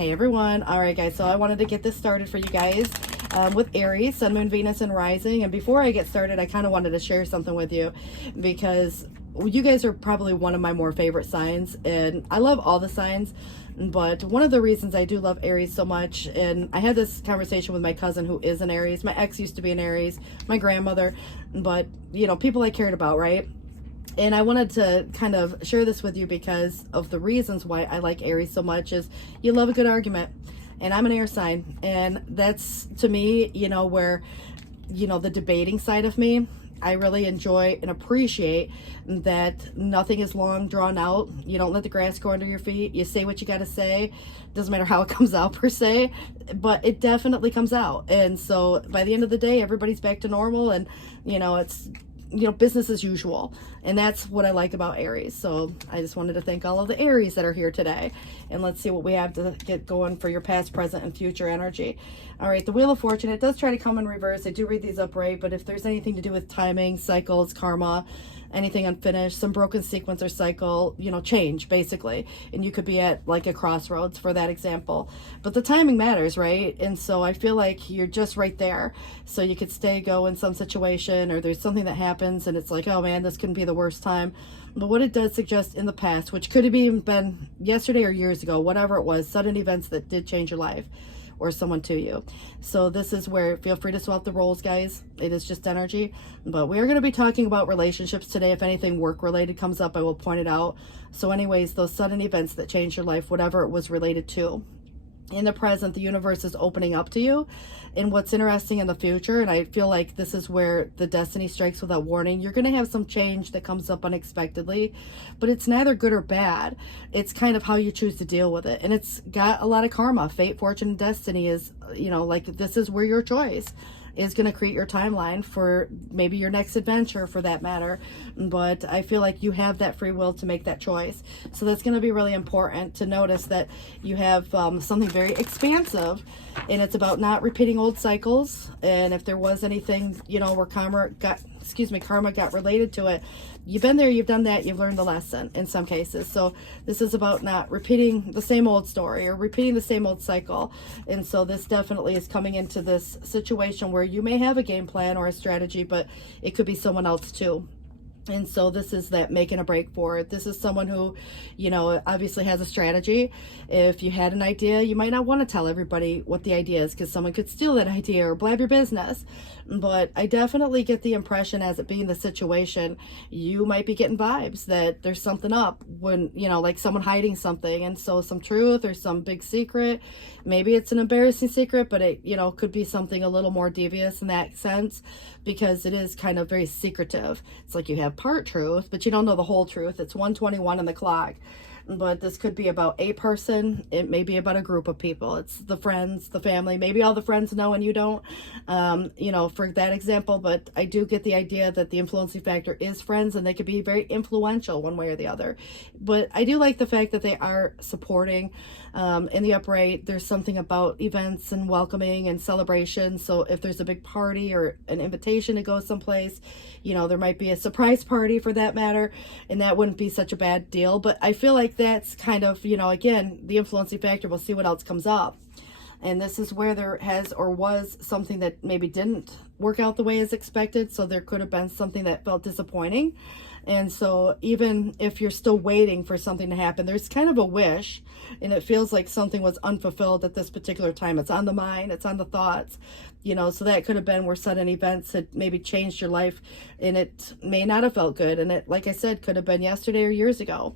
Hey everyone. All right guys, so I wanted to get this started for you guys with Aries, Sun, Moon, Venus, and Rising. And before I get started, I kind of wanted to share something with you because you guys are probably one of my more favorite signs, and I love all the signs, but one of the reasons I do love Aries so much, and I had this conversation with my cousin who is an Aries. My ex used to be an Aries, my grandmother, but you know, people I cared about, right? And I wanted to kind of share this with you because of the reasons why I like Aries so much is you love a good argument. And I'm an air sign. And that's, to me, you know, where, you know, the debating side of me, I really enjoy and appreciate that nothing is long drawn out. You don't let the grass grow under your feet. You say what you got to say. Doesn't matter how it comes out per se, but it definitely comes out. And so by the end of the day, everybody's back to normal, and, you know, it's, you know, business as usual. And that's what I like about Aries. So I just wanted to thank all of the Aries that are here today, and let's see what we have to get going for your past, present, and future energy. All right, the Wheel of Fortune, it does try to come in reverse. I do read these upright, but if there's anything to do with timing, cycles, karma, anything unfinished, some broken sequence or cycle, you know, change basically, and you could be at like a crossroads for that example. But the timing matters, right? And so I feel like you're just right there, so you could go in some situation, or there's something that happens and it's like, oh man, this couldn't be the worst time. But what it does suggest in the past, which could have even been yesterday or years ago, whatever it was, sudden events that did change your life or someone to you. So this is where, feel free to swap the roles, guys. It is just energy. But we are going to be talking about relationships today. If anything work related comes up, I will point it out. So anyways, those sudden events that changed your life, whatever it was related to, in the present, the universe is opening up to you. And what's interesting in the future, and I feel like this is where the destiny strikes without warning, you're going to have some change that comes up unexpectedly, but it's neither good or bad. It's kind of how you choose to deal with it. And it's got a lot of karma. Fate, fortune, and destiny is, you know, like, this is where your choice is going to create your timeline for maybe your next adventure, for that matter. But I feel like you have that free will to make that choice. So that's going to be really important to notice that you have something very expansive, and it's about not repeating old cycles. And if there was anything, you know, where karma got related to it, you've been there, you've done that, you've learned the lesson in some cases. So this is about not repeating the same old story or repeating the same old cycle. And so this definitely is coming into this situation where you may have a game plan or a strategy, but it could be someone else too. And so this is that making a break for it. This is someone who, you know, obviously has a strategy. If you had an idea, you might not want to tell everybody what the idea is, because someone could steal that idea or blab your business. But I definitely get the impression, as it being the situation, you might be getting vibes that there's something up, when, you know, like someone hiding something. And so some truth or some big secret, maybe it's an embarrassing secret, but it, you know, could be something a little more devious in that sense, because it is kind of very secretive. It's like you have part truth, but you don't know the whole truth. It's 1:21 on the clock. But this could be about a person. It may be about a group of people. It's the friends, the family. Maybe all the friends know and you don't, you know, for that example. But I do get the idea that the influencing factor is friends, and they could be very influential one way or the other. But I do like the fact that they are supporting. In the upright, there's something about events and welcoming and celebration. So if there's a big party or an invitation to go someplace, you know, there might be a surprise party for that matter, and that wouldn't be such a bad deal. But I feel like that's kind of, you know, again, the influencing factor. We'll see what else comes up. And this is where there has or was something that maybe didn't work out the way as expected. So there could have been something that felt disappointing. And so even if you're still waiting for something to happen, there's kind of a wish, and it feels like something was unfulfilled at this particular time. It's on the mind, it's on the thoughts, you know, so that could have been where sudden events had maybe changed your life, and it may not have felt good. And it, like I said, could have been yesterday or years ago.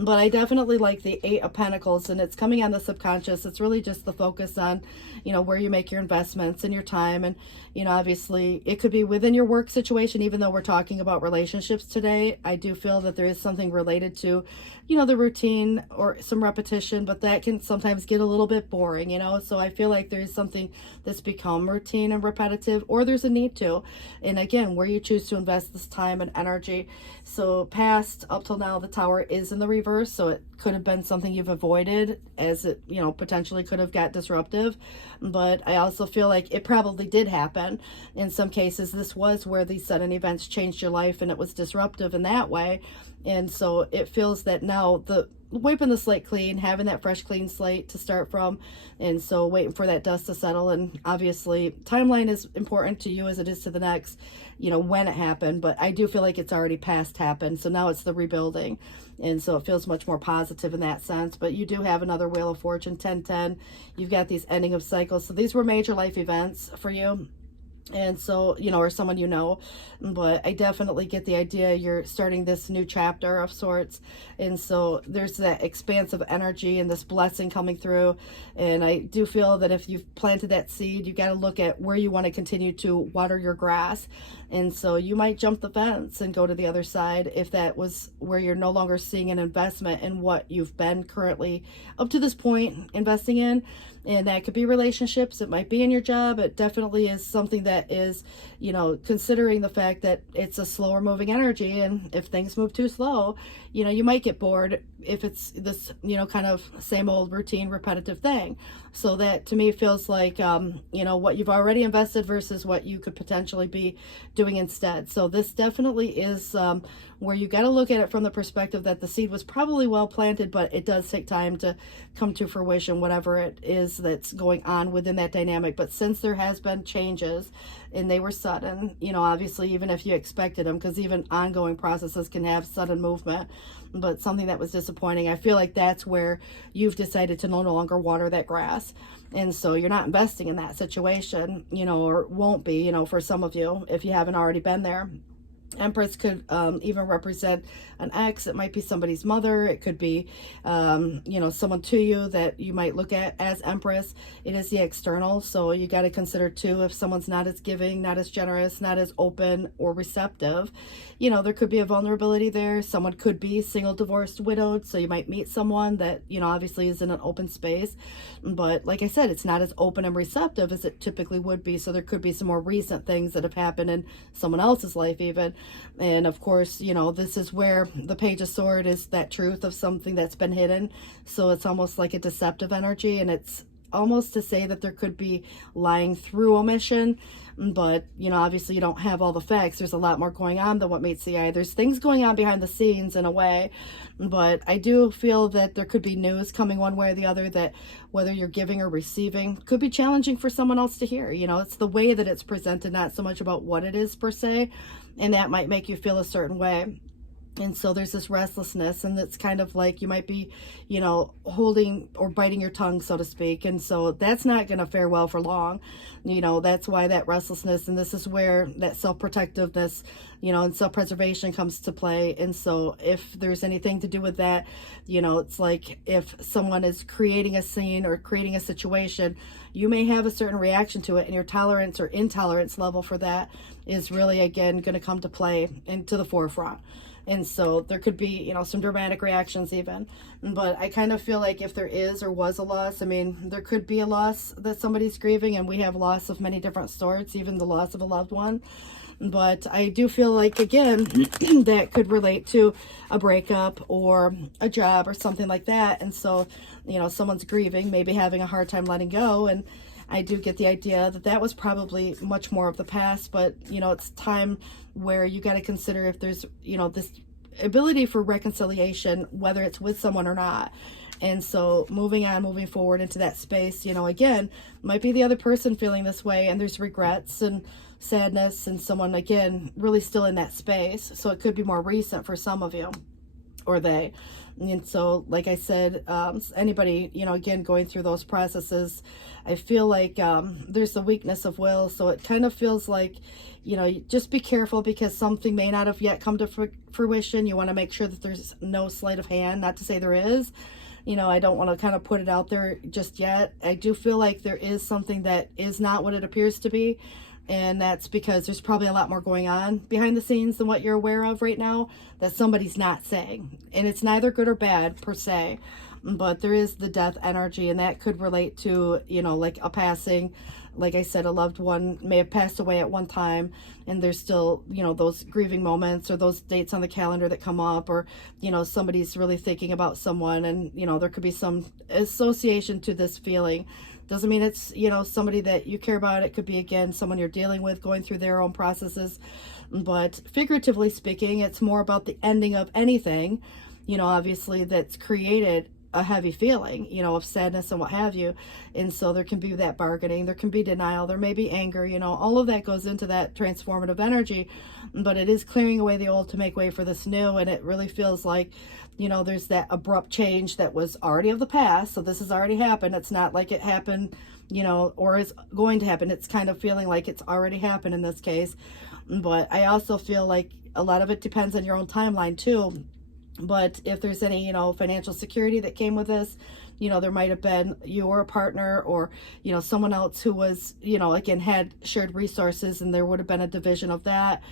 But I definitely like the Eight of Pentacles, and it's coming on the subconscious. It's really just the focus on, you know, where you make your investments and your time. And, you know, obviously it could be within your work situation. Even though we're talking about relationships today, I do feel that there is something related to, you know, the routine or some repetition, but that can sometimes get a little bit boring, you know. So I feel like there is something that's become routine and repetitive, or there's a need to. And again, where you choose to invest this time and energy. So past, up till now, the Tower is in the reverse, so it could have been something you've avoided, as it, you know, potentially could have got disruptive. But I also feel like it probably did happen. In some cases, this was where these sudden events changed your life, and it was disruptive in that way. And so it feels that now the wiping the slate clean, having that fresh, clean slate to start from. And so waiting for that dust to settle. And obviously timeline is important to you as it is to the next, when it happened. But I do feel like it's already past happened. So now it's the rebuilding. And so it feels much more positive in that sense. But you do have another Wheel of Fortune, 1010. You've got these ending of cycles. So these were major life events for you. And so, or someone but I definitely get the idea you're starting this new chapter of sorts. And so there's that expansive energy and this blessing coming through. And I do feel that if you've planted that seed, you got to look at where you want to continue to water your grass. And so you might jump the fence and go to the other side if that was where you're no longer seeing an investment in what you've been currently up to this point investing in. And that could be relationships. It might be in your job. It definitely is something that is, considering the fact that it's a slower moving energy. And if things move too slow, you might get bored if it's this, kind of same old routine, repetitive thing. So that to me feels like, what you've already invested versus what you could potentially be doing instead. So this definitely is where you got to look at it from the perspective that the seed was probably well planted, but it does take time to come to fruition, whatever it is that's going on within that dynamic. But since there has been changes and they were sudden, obviously, even if you expected them, because even ongoing processes can have sudden movement, but something that was disappointing, I feel like that's where you've decided to no longer water that grass. And so you're not investing in that situation, or won't be, for some of you, if you haven't already been there. Empress could even represent an ex. It might be somebody's mother. It could be, someone to you that you might look at as Empress. It is the external. So you got to consider too, if someone's not as giving, not as generous, not as open or receptive, there could be a vulnerability there. Someone could be single, divorced, widowed. So you might meet someone that, obviously is in an open space. But like I said, it's not as open and receptive as it typically would be. So there could be some more recent things that have happened in someone else's life even. And of course, this is where the Page of Swords is that truth of something that's been hidden. So it's almost like a deceptive energy, and it's almost to say that there could be lying through omission. But, obviously you don't have all the facts. There's a lot more going on than what meets the eye. There's things going on behind the scenes in a way. But I do feel that there could be news coming one way or the other that whether you're giving or receiving could be challenging for someone else to hear. It's the way that it's presented, not so much about what it is per se. And that might make you feel a certain way. And so there's this restlessness, and it's kind of like you might be, holding or biting your tongue, so to speak. And so that's not going to fare well for long. That's why that restlessness, and this is where that self-protectiveness, and self-preservation comes to play. And so if there's anything to do with that, it's like if someone is creating a scene or creating a situation, you may have a certain reaction to it, and your tolerance or intolerance level for that is really, again, going to come to play into the forefront. And so there could be, some dramatic reactions even. But I kind of feel like if there is or was a loss, there could be a loss that somebody's grieving, and we have loss of many different sorts, even the loss of a loved one. But I do feel like, again, that could relate to a breakup or a job or something like that. And so, someone's grieving, maybe having a hard time letting go. And I do get the idea that that was probably much more of the past, but, it's time where you got to consider if there's, this ability for reconciliation, whether it's with someone or not. And so moving forward into that space, again, might be the other person feeling this way, and there's regrets and sadness, and someone, again, really still in that space. So it could be more recent for some of you, or they. And so, like I said, anybody, again, going through those processes, I feel like there's the weakness of will. So it kind of feels like, just be careful, because something may not have yet come to fruition. You want to make sure that there's no sleight of hand, not to say there is. I don't want to kind of put it out there just yet. I do feel like there is something that is not what it appears to be. And that's because there's probably a lot more going on behind the scenes than what you're aware of right now that somebody's not saying. And it's neither good or bad per se, but there is the death energy, and that could relate to, like a passing. Like I said, a loved one may have passed away at one time, and there's still, those grieving moments or those dates on the calendar that come up, or, somebody's really thinking about someone, and, there could be some association to this feeling. Doesn't mean it's, somebody that you care about. It could be, again, someone you're dealing with, going through their own processes. But figuratively speaking, it's more about the ending of anything, obviously that's created a heavy feeling, of sadness and what have you. And so there can be that bargaining, there can be denial, there may be anger, all of that goes into that transformative energy. But it is clearing away the old to make way for this new. And it really feels like, there's that abrupt change that was already of the past. So this has already happened. It's not like it happened, or is going to happen. It's kind of feeling like it's already happened in this case. But I also feel like a lot of it depends on your own timeline too. But if there's any, financial security that came with this, there might have been you or a partner or, someone else who was, again, had shared resources, and there would have been a division of that,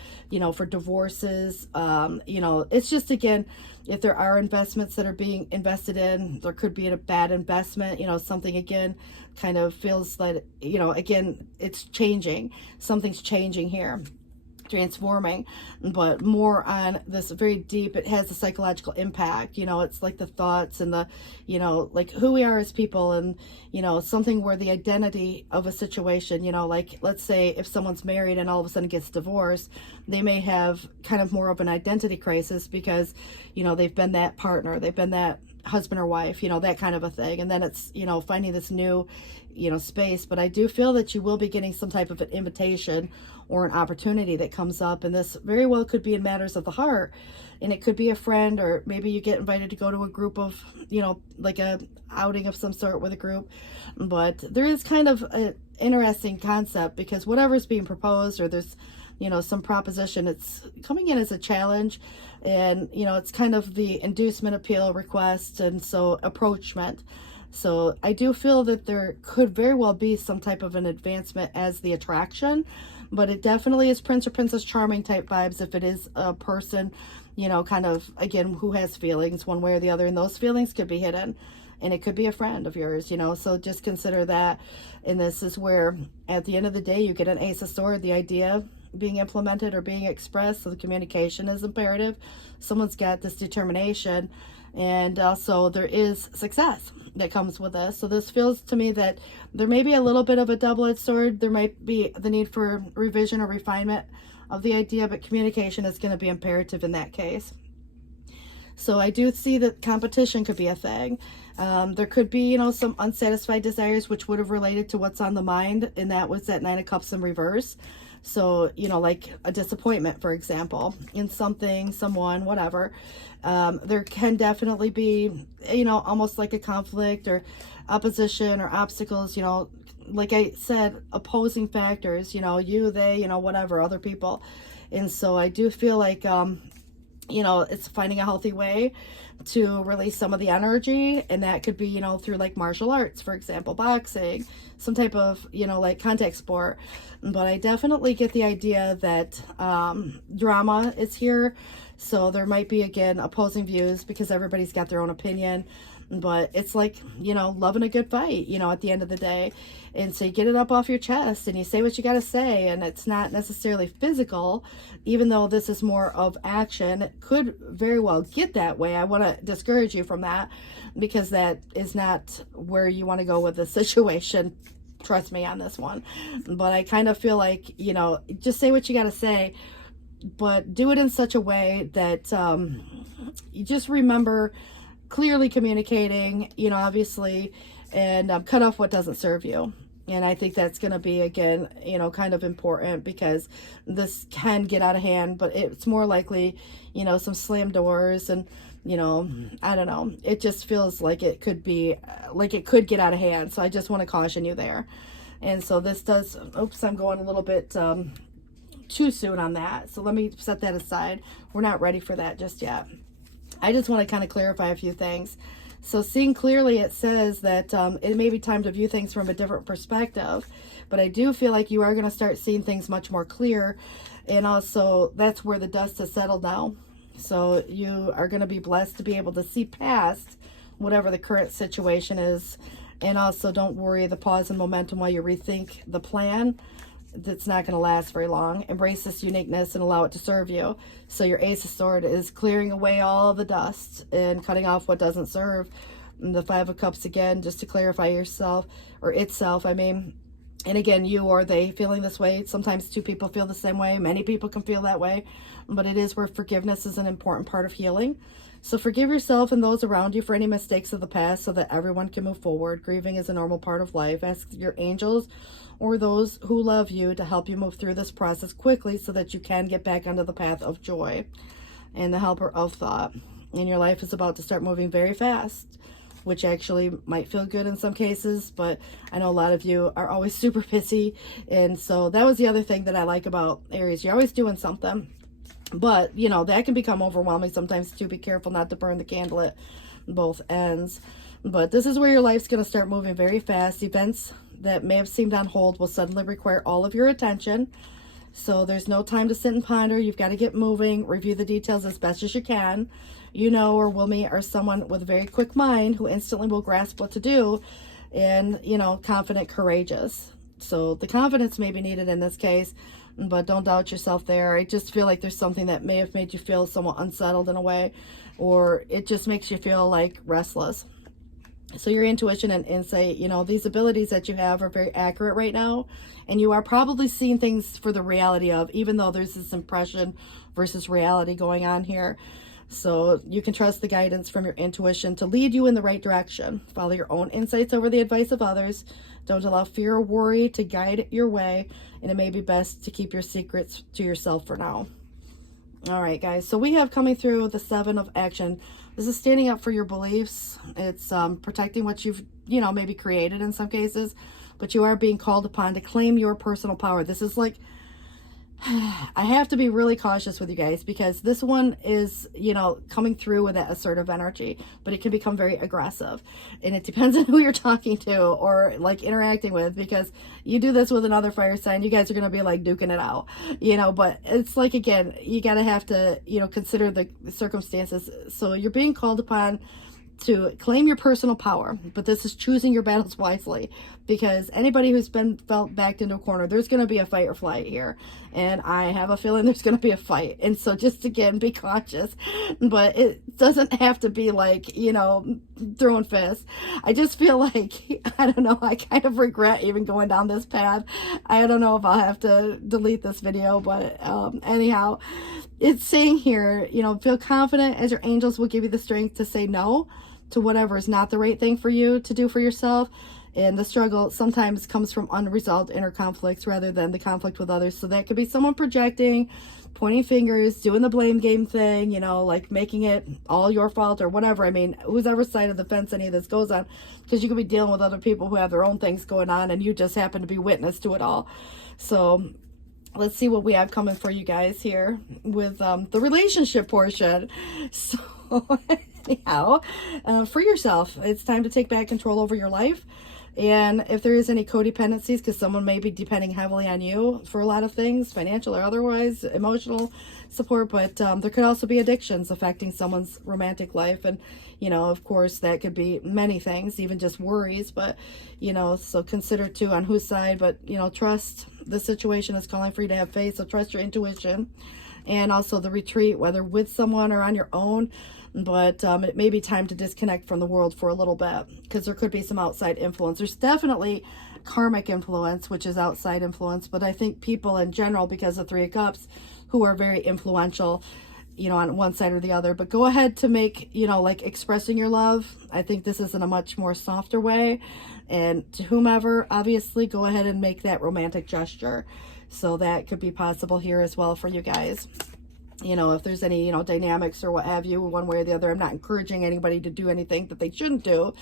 for divorces. It's just, again, if there are investments that are being invested in, there could be a bad investment, something, again, kind of feels like, again, it's changing. Something's changing here, transforming. But more on this very deep, it has a psychological impact. It's like the thoughts and the, like who we are as people, and something where the identity of a situation, like let's say if someone's married and all of a sudden gets divorced, they may have kind of more of an identity crisis because they've been that partner, they've been that husband or wife, that kind of a thing. And then it's finding this new space. But I do feel that you will be getting some type of an invitation or an opportunity that comes up, and this very well could be in matters of the heart. And it could be a friend, or maybe you get invited to go to a group of, like a outing of some sort with a group. But there is kind of an interesting concept, because whatever's being proposed, or there's some proposition, it's coming in as a challenge. And it's kind of the inducement, appeal, request, and so approachment. So I do feel that there could very well be some type of an advancement as the attraction, but it definitely is Prince or Princess Charming type vibes if it is a person, kind of, again, who has feelings one way or the other, and those feelings could be hidden, and it could be a friend of yours, so just consider that. And this is where, at the end of the day, you get an Ace of Swords, the idea being implemented or being expressed, so the communication is imperative. Someone's got this determination, and also there is success that comes with this. So this feels to me that there may be a little bit of a double-edged sword. There might be the need for revision or refinement of the idea, but communication is going to be imperative in that case. So I do see that competition could be a thing. There could be, some unsatisfied desires, which would have related to what's on the mind, and that was that Nine of Cups in reverse. So, like a disappointment, for example, in something, someone, whatever. There can definitely be, almost like a conflict or opposition or obstacles, like I said, opposing factors, you, they, whatever, other people. And so I do feel like, it's finding a healthy way to release some of the energy, and that could be, through like martial arts, for example, boxing, some type of, like contact sport. But I definitely get the idea that drama is here. So there might be, again, opposing views because everybody's got their own opinion. But it's like, loving a good fight, at the end of the day. And so you get it up off your chest and you say what you got to say. And it's not necessarily physical, even though this is more of action. It could very well get that way. I want to discourage you from that, because that is not where you want to go with the situation. Trust me on this one. But I kind of feel like, just say what you got to say, but do it in such a way that you just remember clearly communicating, obviously, and cut off what doesn't serve you. And I think that's going to be, again, kind of important, because this can get out of hand, but it's more likely, some slam doors and, I don't know. It just feels like it could be, like it could get out of hand. So I just want to caution you there. And so this does, oops, I'm going a little bit too soon on that. So let me set that aside. We're not ready for that just yet. I just want to kind of clarify a few things. So seeing clearly, it says that it may be time to view things from a different perspective, but I do feel like you are going to start seeing things much more clear. And also that's where the dust has settled now. So you are going to be blessed to be able to see past whatever the current situation is. And also don't worry the pause and momentum while you rethink the plan. That's not going to last very long. Embrace this uniqueness and allow it to serve you. So your Ace of Swords is clearing away all the dust and cutting off what doesn't serve. And the Five of Cups, again, just to clarify yourself, or itself, I mean. And again, you or they feeling this way. Sometimes two people feel the same way. Many people can feel that way. But it is where forgiveness is an important part of healing. So forgive yourself and those around you for any mistakes of the past so that everyone can move forward. Grieving is a normal part of life. Ask your angels or those who love you to help you move through this process quickly so that you can get back onto the path of joy and the helper of thought. And your life is about to start moving very fast, which actually might feel good in some cases, but I know a lot of you are always super busy. And so that was the other thing that I like about Aries. You're always doing something, but you know, that can become overwhelming sometimes too. Be careful not to burn the candle at both ends. But this is where your life's going to start moving very fast. Events that may have seemed on hold will suddenly require all of your attention. So there's no time to sit and ponder. You've got to get moving, review the details as best as you can. You know, or will meet are someone with a very quick mind who instantly will grasp what to do and, you know, confident, courageous. So the confidence may be needed in this case, but don't doubt yourself there. I just feel like there's something that may have made you feel somewhat unsettled in a way, or it just makes you feel like restless. So your intuition and insight, you know, these abilities that you have are very accurate right now, and you are probably seeing things for the reality of, even though there's this impression versus reality going on here. So you can trust the guidance from your intuition to lead you in the right direction. Follow your own insights over the advice of others. Don't allow fear or worry to guide your way, and it may be best to keep your secrets to yourself for now. All right, guys, so we have coming through the 7 of action. This is standing up for your beliefs. It's protecting what you've, you know, maybe created in some cases, but you are being called upon to claim your personal power. This is like, I have to be really cautious with you guys because this one is, you know, coming through with that assertive energy, but it can become very aggressive, and it depends on who you're talking to or like interacting with, because you do this with another fire sign, you guys are going to be like duking it out, you know, but it's like, again, you got to have to, you know, consider the circumstances. So you're being called upon to claim your personal power, but this is choosing your battles wisely, because anybody who's been felt backed into a corner, there's going to be a fight or flight here, and I have a feeling there's going to be a fight. And so just again, be cautious, but it doesn't have to be like, you know, throwing fists. I just feel like, I don't know, I kind of regret even going down this path. I don't know if I'll have to delete this video, but anyhow, it's saying here, you know, feel confident as your angels will give you the strength to say no to whatever is not the right thing for you to do for yourself. And the struggle sometimes comes from unresolved inner conflicts rather than the conflict with others. So that could be someone projecting, pointing fingers, doing the blame game thing, you know, like making it all your fault or whatever. I mean, whose ever side of the fence any of this goes on, because you could be dealing with other people who have their own things going on and you just happen to be witness to it all. So let's see what we have coming for you guys here with the relationship portion. So anyhow, for yourself, it's time to take back control over your life. And if there is any codependencies, because someone may be depending heavily on you for a lot of things, financial or otherwise, emotional support, but there could also be addictions affecting someone's romantic life. And, you know, of course, that could be many things, even just worries. But, you know, so consider too on whose side, but, you know, trust the situation is calling for you to have faith. So trust your intuition, and also the retreat, whether with someone or on your own. But it may be time to disconnect from the world for a little bit, because there could be some outside influence. There's definitely karmic influence, which is outside influence, but I think people in general, because of 3 of Cups, who are very influential, you know, on one side or the other. But go ahead to make, you know, like expressing your love. I think this is in a much more softer way. And to whomever, obviously, go ahead and make that romantic gesture. So that could be possible here as well for you guys. You know, if there's any, you know, dynamics or what have you, one way or the other. I'm not encouraging anybody to do anything that they shouldn't do,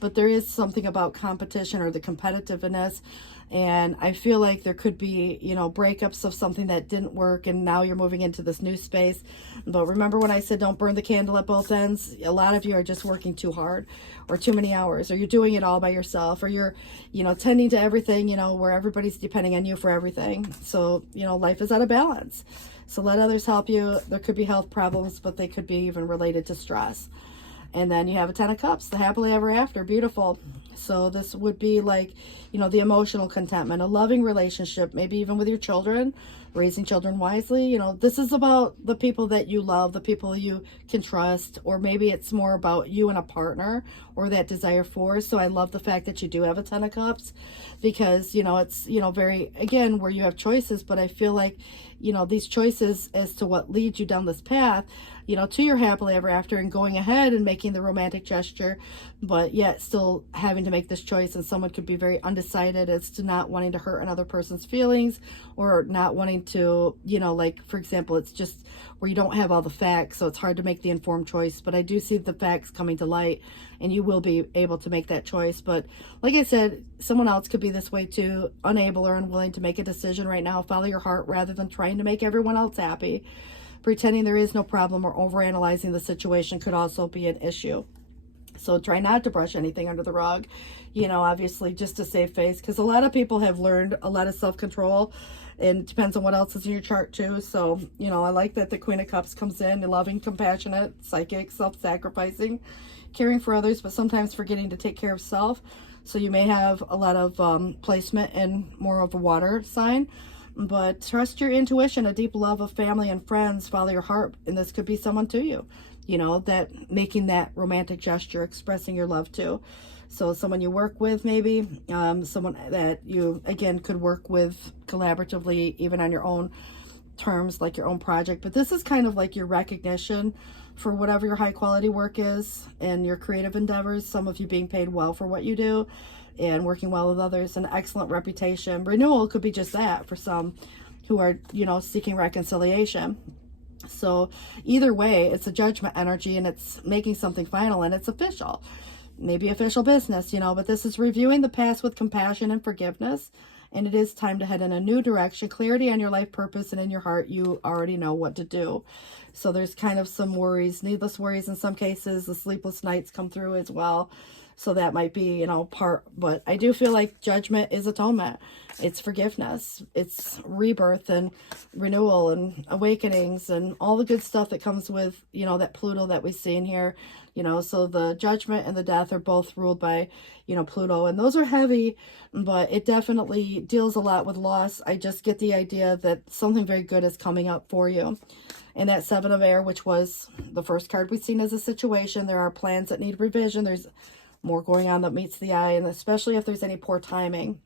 but there is something about competition or the competitiveness. And I feel like there could be, you know, breakups of something that didn't work, and now you're moving into this new space. But remember when I said don't burn the candle at both ends? A lot of you are just working too hard, or too many hours, or you're doing it all by yourself, or you're, you know, tending to everything, you know, where everybody's depending on you for everything. So, you know, life is out of balance. So let others help you. There could be health problems, but they could be even related to stress. And then you have a 10 of Cups, the happily ever after. Beautiful. So this would be like, you know, the emotional contentment, a loving relationship, maybe even with your children, raising children wisely. You know, this is about the people that you love, the people you can trust, or maybe it's more about you and a partner, or that desire for. So I love the fact that you do have a 10 of Cups, because, you know, it's, you know, very, again, where you have choices, but I feel like, these choices as to what leads you down this path, to your happily ever after, and going ahead and making the romantic gesture, but yet still having to make this choice. And someone could be very undecided as to not wanting to hurt another person's feelings, or not wanting to, like, for example, it's just where you don't have all the facts, so it's hard to make the informed choice. But I do see the facts coming to light, and you will be able to make that choice. But like I said, someone else could be this way too, unable or unwilling to make a decision right now. Follow your heart rather than trying to make everyone else happy. Pretending there is no problem or overanalyzing the situation could also be an issue. So try not to brush anything under the rug, obviously, just to save face, because a lot of people have learned a lot of self-control, and it depends on what else is in your chart too. So, I like that the Queen of Cups comes in, loving, compassionate, psychic, self-sacrificing, caring for others, but sometimes forgetting to take care of self. So you may have a lot of placement in more of a water sign. But trust your intuition, a deep love of family and friends, follow your heart, and this could be someone to you, that making that romantic gesture, expressing your love to. So someone you work with, maybe, someone that you, again, could work with collaboratively, even on your own terms, like your own project. But this is kind of like your recognition for whatever your high quality work is and your creative endeavors. Some of you being paid well for what you do and working well with others, an excellent reputation. Renewal could be just that for some who are, seeking reconciliation. So either way, it's a judgment energy, and it's making something final, and it's official. Maybe official business, but this is reviewing the past with compassion and forgiveness. And it is time to head in a new direction, clarity on your life purpose, and in your heart, you already know what to do. So there's kind of some worries, needless worries in some cases. The sleepless nights come through as well. So that might be, part, but I do feel like judgment is atonement. It's forgiveness. It's rebirth and renewal and awakenings and all the good stuff that comes with, that Pluto that we see in here. So the judgment and the death are both ruled by, Pluto, and those are heavy, but it definitely deals a lot with loss. I just get the idea that something very good is coming up for you. And that Seven of Air, which was the first card we've seen as a situation, there are plans that need revision. There's more going on that meets the eye, and especially if there's any poor timing.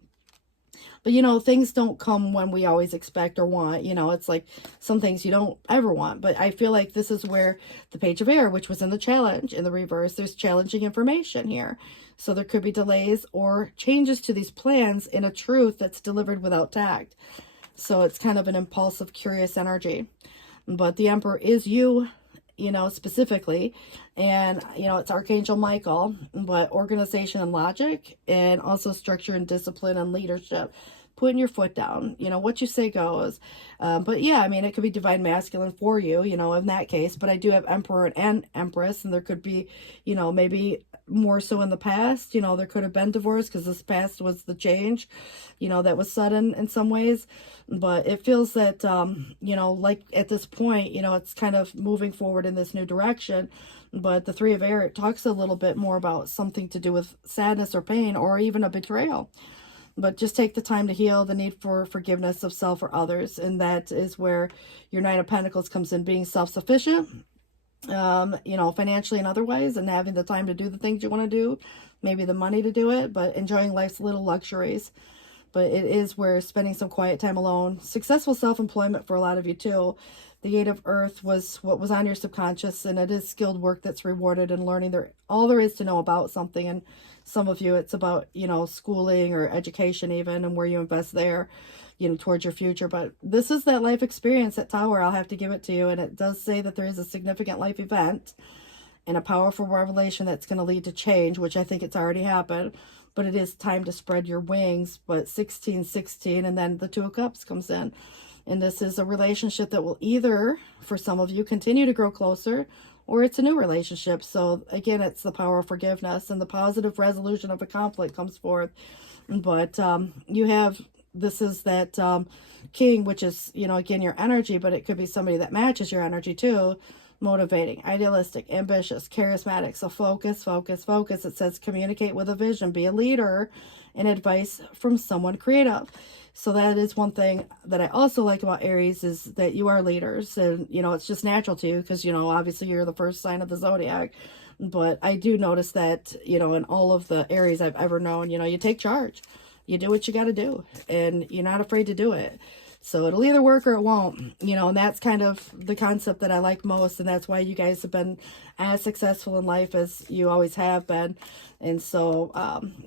But, things don't come when we always expect or want. It's like some things you don't ever want. But I feel like this is where the Page of Air, which was in the challenge, in the reverse, there's challenging information here. So there could be delays or changes to these plans in a truth that's delivered without tact. So it's kind of an impulsive, curious energy. But the Emperor is you, specifically, and it's Archangel Michael, but organization and logic, and also structure and discipline and leadership, putting your foot down, what you say goes. But yeah, it could be divine masculine for you, in that case. But I do have Emperor and Empress, and there could be, maybe more so in the past, there could have been divorce, because this past was the change, that was sudden in some ways. But it feels that, like at this point, it's kind of moving forward in this new direction. But the Three of Air, it talks a little bit more about something to do with sadness or pain, or even a betrayal. But just take the time to heal, the need for forgiveness of self or others. And that is where your Nine of Pentacles comes in, being self-sufficient, financially and otherwise, and having the time to do the things you want to do, maybe the money to do it, but enjoying life's little luxuries. But it is where spending some quiet time alone, successful self-employment for a lot of you too. The Eight of Earth was what was on your subconscious, and it is skilled work that's rewarded, and learning all there is to know about something. And some of you, it's about, schooling or education even, and where you invest there, towards your future. But this is that life experience at Tower, I'll have to give it to you. And it does say that there is a significant life event and a powerful revelation that's going to lead to change, which I think it's already happened. But it is time to spread your wings. But 1616, and then the Two of Cups comes in. And this is a relationship that will either, for some of you, continue to grow closer, or it's a new relationship. So again, it's the power of forgiveness, and the positive resolution of a conflict comes forth. But you have, this is that King, which is, again, your energy, but it could be somebody that matches your energy too. Motivating, idealistic, ambitious, charismatic. So focus, focus, focus. It says communicate with a vision, be a leader, and advice from someone creative. So that is one thing that I also like about Aries, is that you are leaders, and, it's just natural to you because, obviously you're the first sign of the zodiac. But I do notice that, in all of the Aries I've ever known, you take charge. You do what you got to do, and you're not afraid to do it. So it'll either work or it won't, you know, and that's kind of the concept that I like most. And that's why you guys have been as successful in life as you always have been. And so,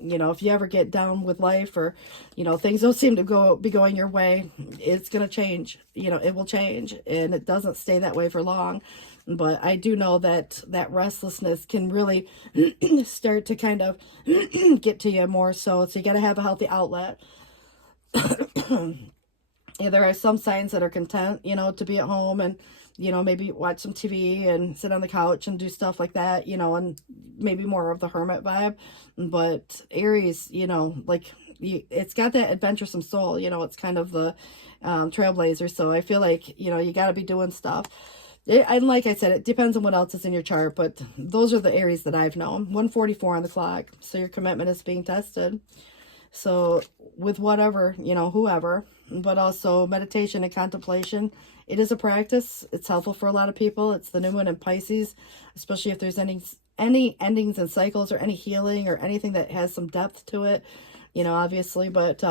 you know, if you ever get down with life, or, you know, things don't seem to be going your way, it's going to change. You know, it will change, and it doesn't stay that way for long. But I do know that that restlessness can really start to kind of get to you more so. So you got to have a healthy outlet. Yeah, there are some signs that are content, you know, to be at home and, you know, maybe watch some TV and sit on the couch and do stuff like that, you know, and maybe more of the hermit vibe. But Aries, you know, like, it's got that adventuresome soul, you know, it's kind of the trailblazer. So I feel like, you know, you got to be doing stuff. And like I said, it depends on what else is in your chart, but those are the Aries that I've known. 144 on the clock. So your commitment is being tested. So with whatever, you know, whoever, but also meditation and contemplation, it is a practice. It's helpful for a lot of people. It's the new moon in Pisces, especially if there's any endings and cycles or any healing or anything that has some depth to it, you know, obviously. But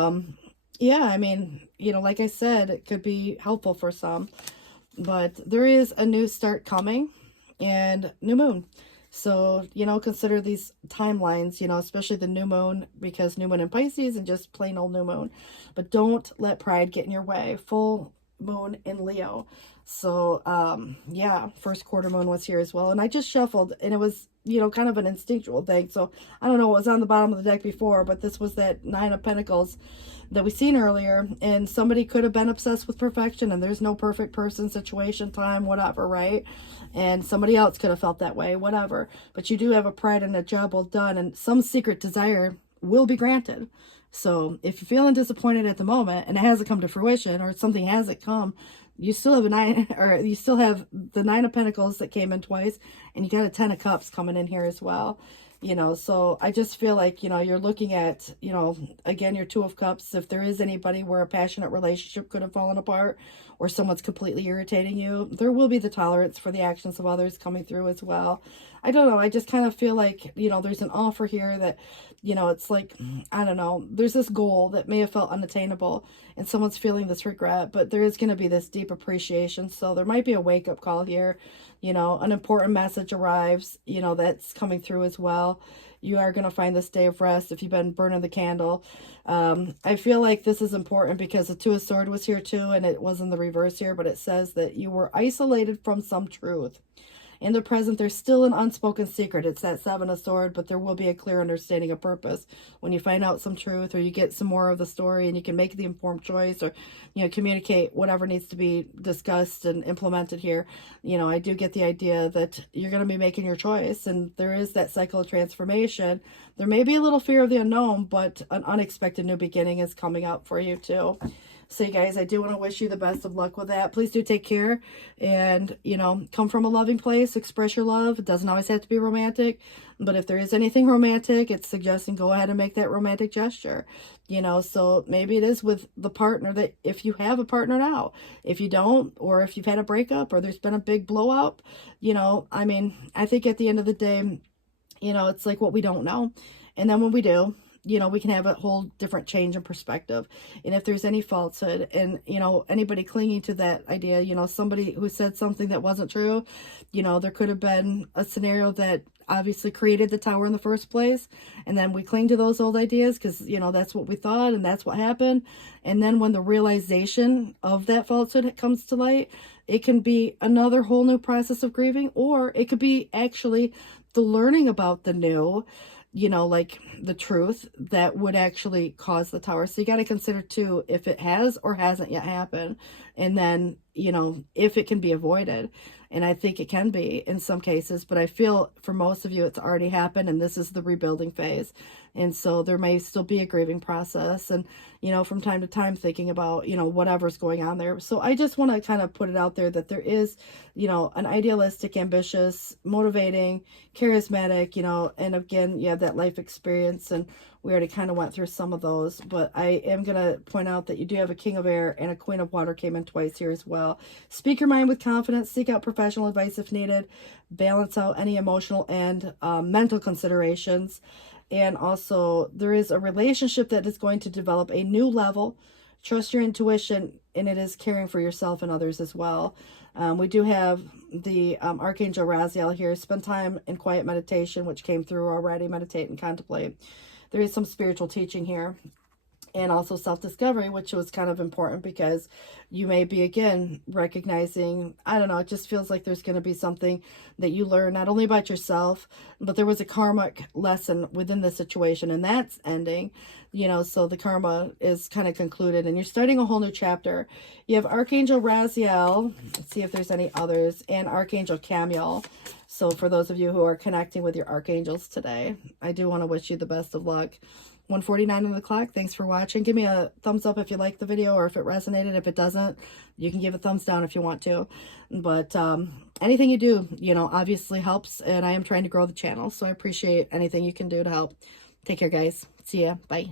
yeah, I mean, you know, like I said, it could be helpful for some. But there is a new start coming and new moon. So, you know, consider these timelines, you know, especially the new moon, because new moon in Pisces and just plain old new moon. But don't let pride get in your way. Full moon in Leo. So, yeah, first quarter moon was here as well. And I just shuffled, and it was, you know, kind of an instinctual thing. So I don't know what was on the bottom of the deck before, but this was that Nine of Pentacles that we seen earlier. And somebody could have been obsessed with perfection, and there's no perfect person, situation, time, whatever, right? And somebody else could have felt that way, whatever. But you do have a pride and a job well done, and some secret desire will be granted. So if you're feeling disappointed at the moment and it hasn't come to fruition, or something hasn't come, you still have you still have the Nine of Pentacles that came in twice, and you got a Ten of Cups coming in here as well. You know, so I just feel like, you know, you're looking at, you know, again, your Two of Cups. If there is anybody where a passionate relationship could have fallen apart, or someone's completely irritating you, there will be the tolerance for the actions of others coming through as well. I don't know. I just kind of feel like, you know, there's an offer here that, you know, it's like, I don't know, there's this goal that may have felt unattainable, and someone's feeling this regret, but there is going to be this deep appreciation. So there might be a wake-up call here. You know, an important message arrives, you know, that's coming through as well. You are going to find this day of rest if you've been burning the candle. I feel like this is important because the Two of Swords was here too, and it was in the reverse here, but it says that you were isolated from some truth. In the present, there's still an unspoken secret. It's that Seven of Swords, but there will be a clear understanding of purpose when you find out some truth, or you get some more of the story, and you can make the informed choice, or, you know, communicate whatever needs to be discussed and implemented here. You know, I do get the idea that you're going to be making your choice, and there is that cycle of transformation. There may be a little fear of the unknown, but an unexpected new beginning is coming up for you too. So you guys, I do want to wish you the best of luck with that. Please do take care, and, you know, come from a loving place, express your love. It doesn't always have to be romantic, but if there is anything romantic, it's suggesting go ahead and make that romantic gesture, you know. So maybe it is with the partner, that if you have a partner now, if you don't, or if you've had a breakup, or there's been a big blow up, you know, I mean, I think at the end of the day, you know, it's like what we don't know. And then when we do, you know, we can have a whole different change in perspective. And if there's any falsehood, and, you know, anybody clinging to that idea, you know, somebody who said something that wasn't true, you know, there could have been a scenario that obviously created the tower in the first place. And then we cling to those old ideas because, you know, that's what we thought and that's what happened. And then when the realization of that falsehood comes to light, it can be another whole new process of grieving, or it could be actually the learning about the new, you know, like the truth that would actually cause the tower. So you got to consider too, if it has or hasn't yet happened, and then, you know, if it can be avoided. And I think it can be in some cases, but I feel for most of you, it's already happened, and this is the rebuilding phase. And so there may still be a grieving process, and, you know, from time to time thinking about, you know, whatever's going on there. So I just want to kind of put it out there that there is, you know, an idealistic, ambitious, motivating, charismatic, you know, and again, you have that life experience, and we already kind of went through some of those, but I am going to point out that you do have a King of Air and a Queen of Water came in twice here as well. Speak your mind with confidence, seek out professional advice if needed, balance out any emotional and mental considerations. And also there is a relationship that is going to develop a new level Trust your intuition, and it is caring for yourself and others as well. We do have the Archangel Raziel here. Spend time in quiet meditation, which came through already. Meditate and contemplate. There is some spiritual teaching here. And also self-discovery, which was kind of important because you may be, again, recognizing, I don't know, it just feels like there's going to be something that you learn not only about yourself, but there was a karmic lesson within the situation, and that's ending, you know, so the karma is kind of concluded, and you're starting a whole new chapter. You have Archangel Raziel, let's see if there's any others, and Archangel Camiel. So for those of you who are connecting with your archangels today, I do want to wish you the best of luck. 1:49 on the clock. Thanks for watching. Give me a thumbs up if you like the video or if it resonated. If it doesn't, you can give a thumbs down if you want to. But anything you do, you know, obviously helps. And I am trying to grow the channel, so I appreciate anything you can do to help. Take care, guys. See ya. Bye.